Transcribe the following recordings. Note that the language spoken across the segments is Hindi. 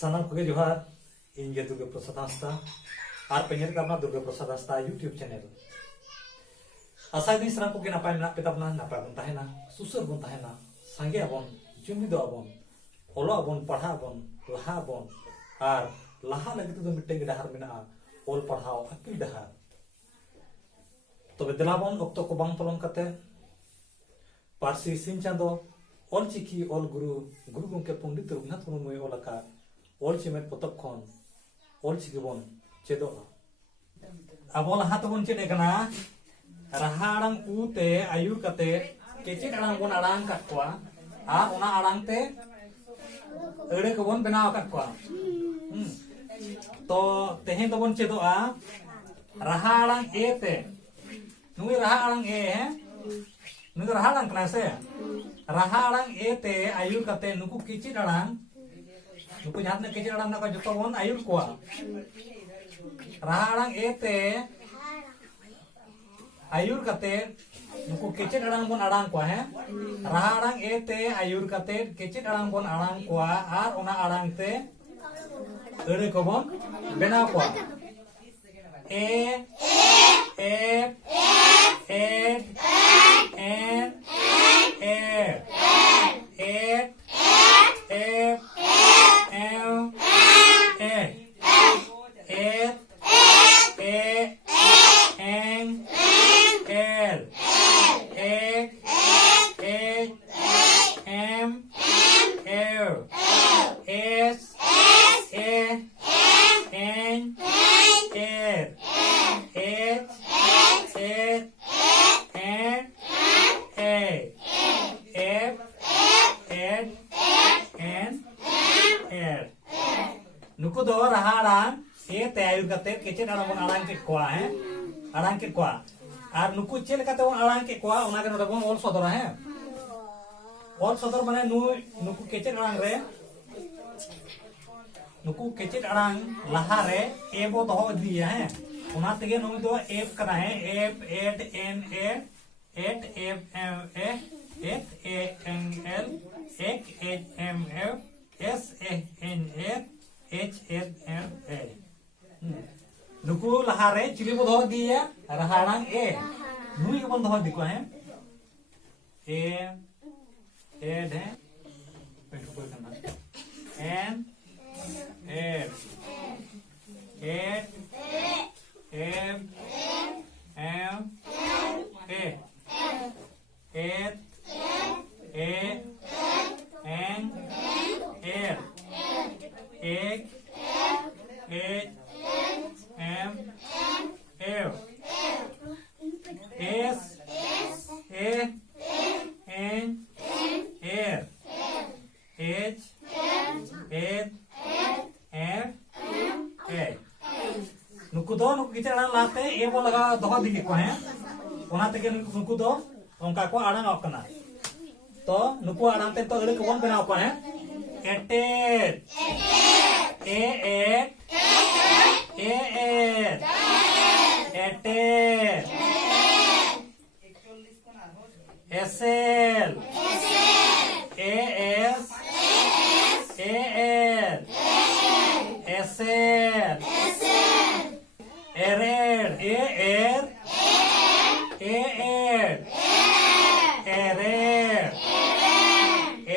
सनम को जोहार इन दुर्गा प्रसाद हांसदा और पेनर का दुर्गा प्रसाद हांसदा यूट्यूब चैनल आशा दिन सनम को नपाय मेना पे ताबना नपाय बन ताहेना सुसर बन ताहेना सांगे आबन जुमिदो आबन ओलो आबन पढ़ा आबन लहा आबन और लहा लगे तो मिट्टे डाहार मेना ओल पढ़ाओ अकिल डाहार तबे दिलाबन अक्तो को बांग पलम कते पारसी सिन चांदो ओल चिकी ओल गुरु गंके पंडित रघुनाथ मुर्मु ओलका ओल चिमेट पतब खन ओल चिकी बन चेदो अब लहा तबन चेद एकाना राहा आड़ांग उते आयुर कते केचेट आड़ांग बन आड़ांग काटवा और ओना आड़ांग ते एड़े को बन बनाव काटवा तो तेहे तबन चेदो राहा आड़ांग ए ते नुई राहा आड़ांग ए नुई राहा आड़ांग कना से राहा आड़ांग ए ते आयुर कते नुकु किचिट आड़ांग नुकु जहां ने किचिट आड़ांग ना को जतो बन आयुर कोआ राहा आड़ांग ए ते आयुर कते नुकु किचिट आड़ांग बन आड़ांग कोआ है राहा आड़ांग ए ते आयुर कते किचिट आड़ांग बन आड़ांग कोआ और ओना आड़ांग ते एड़े को बन बनाव कोआ ए ए ए नुकु दो राहा आड़ांग ए ते आयुर कते केचेट आड़ांग बन आड़ांग के कोआ है आड़ांग के कोआ और नुकु चेल कते बन आड़ांग के कोआ ओना के नोडे बन ओल सदर है ओल सदर माने नुकु केचेट आड़ांग रे नुकु केचेट आड़ांग लहा रे ए बो दोहो दिया है ओना तेगे नुई दो एफ कना है एफ एट एन ए एट एफ एम ए एट ए एन एल एक एच एम एफ एस ए एन ए एच एल एम ए नुकु लहा रे चिली बो दोहो दिया राहा आड़ांग ए नुई के बन दोहो दिको है ए एड है पेटु को करना एन एफ एट एम एम ए एट ए एन एल एक एच एम एल एस ए एन एल एच एट एफ ए नुकु दो नुकु किचे आड़ांग लाते ए बो लगा दोहो दिखे को है ओना तेगे नुकु दो ओंका को आड़ांग आकना तो नुकु आड़ांग ते तो एड़े को बन बनाव को है एटेट ए एट ए एट एटेट एसएल ए एस ए एल एसएल एरेड ए एर ए एर एरेड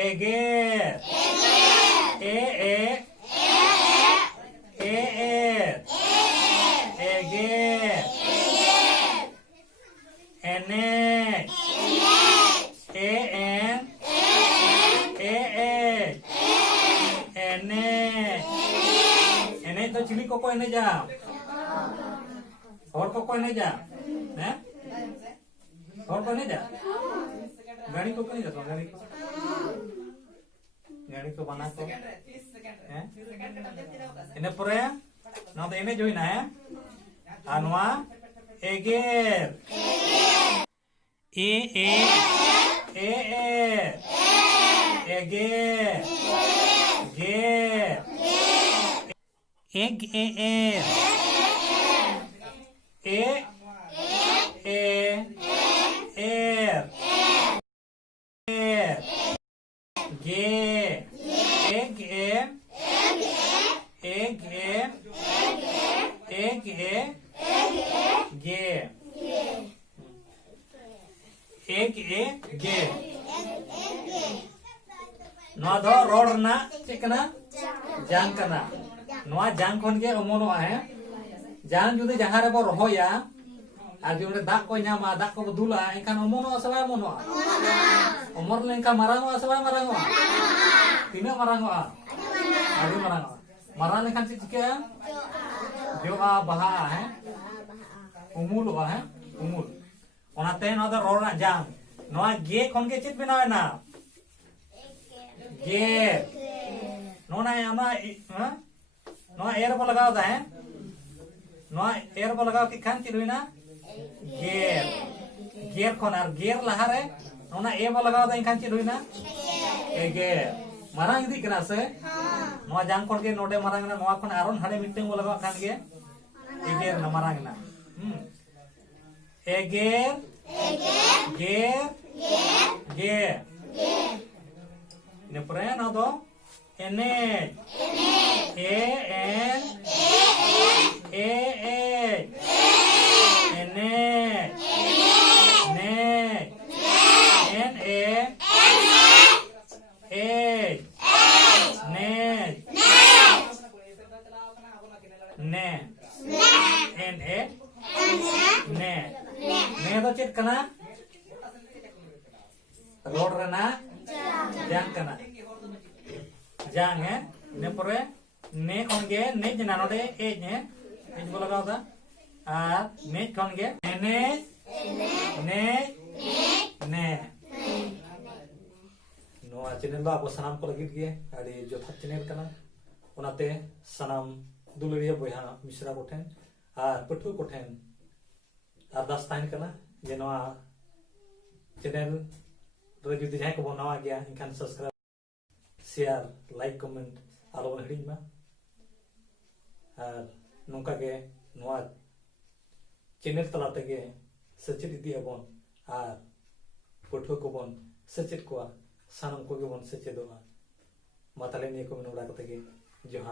एगेर ए ए ए एर एगेर एने ए एन ए ए एने एने तो चिली को एने जा और को नहीं जा हैं और को नहीं जा गाड़ी को नहीं जाता गाड़ी को बना को हैं इने परे ना तो इने जोइना है अनवा एगेर ए ए ए ए एगेर गे एग ए ए ए ए गे एक एक ए गे एक ए गे नवा दो रोड ना चिकना जांग कना नवा जांग खन के अमोनो है जांग जुदे जहां रे बो रोया और जुदे दाग को नामा दाग को दुला एखान अमोनो असबा अमोनो अमर लेनका मारांगो असबा मारांगो तीना मारांगो आदि मारांगो मारांग लेखान चिके जोआ बहा है उमुल है उमुल ओनाते न द रोड ना जांग नवा गे खन के चित बिना ना गे नोना आमा नोआ एयर को लगाओ है नोआ एयर को लगाओ कि खान चित हुईना गेर गेर खन और गेर लहा रे नोना ए बो लगाओ दा खान चित हुईना ए गेर मारांग इदी कना से नोआ जांग खन के नोडे मारांग ना नोआ खन आरोन हाडे मिटटें बो लगाओ खान के ए गेर ना मारांग ना ए गेर गेर गेर ने परे ना दो एने ए एन ए एने ने एन ए ने ने एन ए ने दो चेक कना रोड रना जांग कना जांग है ने परे ने खन गे ने जना नोडे एज है एज बो लगाओ दा और ने खन गे ने ने ने नोआ चैनल बा सनाम को लगित गे आडी जोथा चैनल कना ओनाते सनाम दुलरिया बयहा मिश्रा कोठेन और पठु कोठेन अरदास ताइन कना जे नोआ चैनल रे जुदी जाय को बनावा गया इनखान सब्सक्राइब शेयर लाइक कमेंट आलो बन हिड़ी मा और नोका के नोआ चैनल तलाते के सचित इदी अबन और पठु को बन सचित को सानम को बन सचेदोआ माताले ने को मनोड़ा कते के जोहार।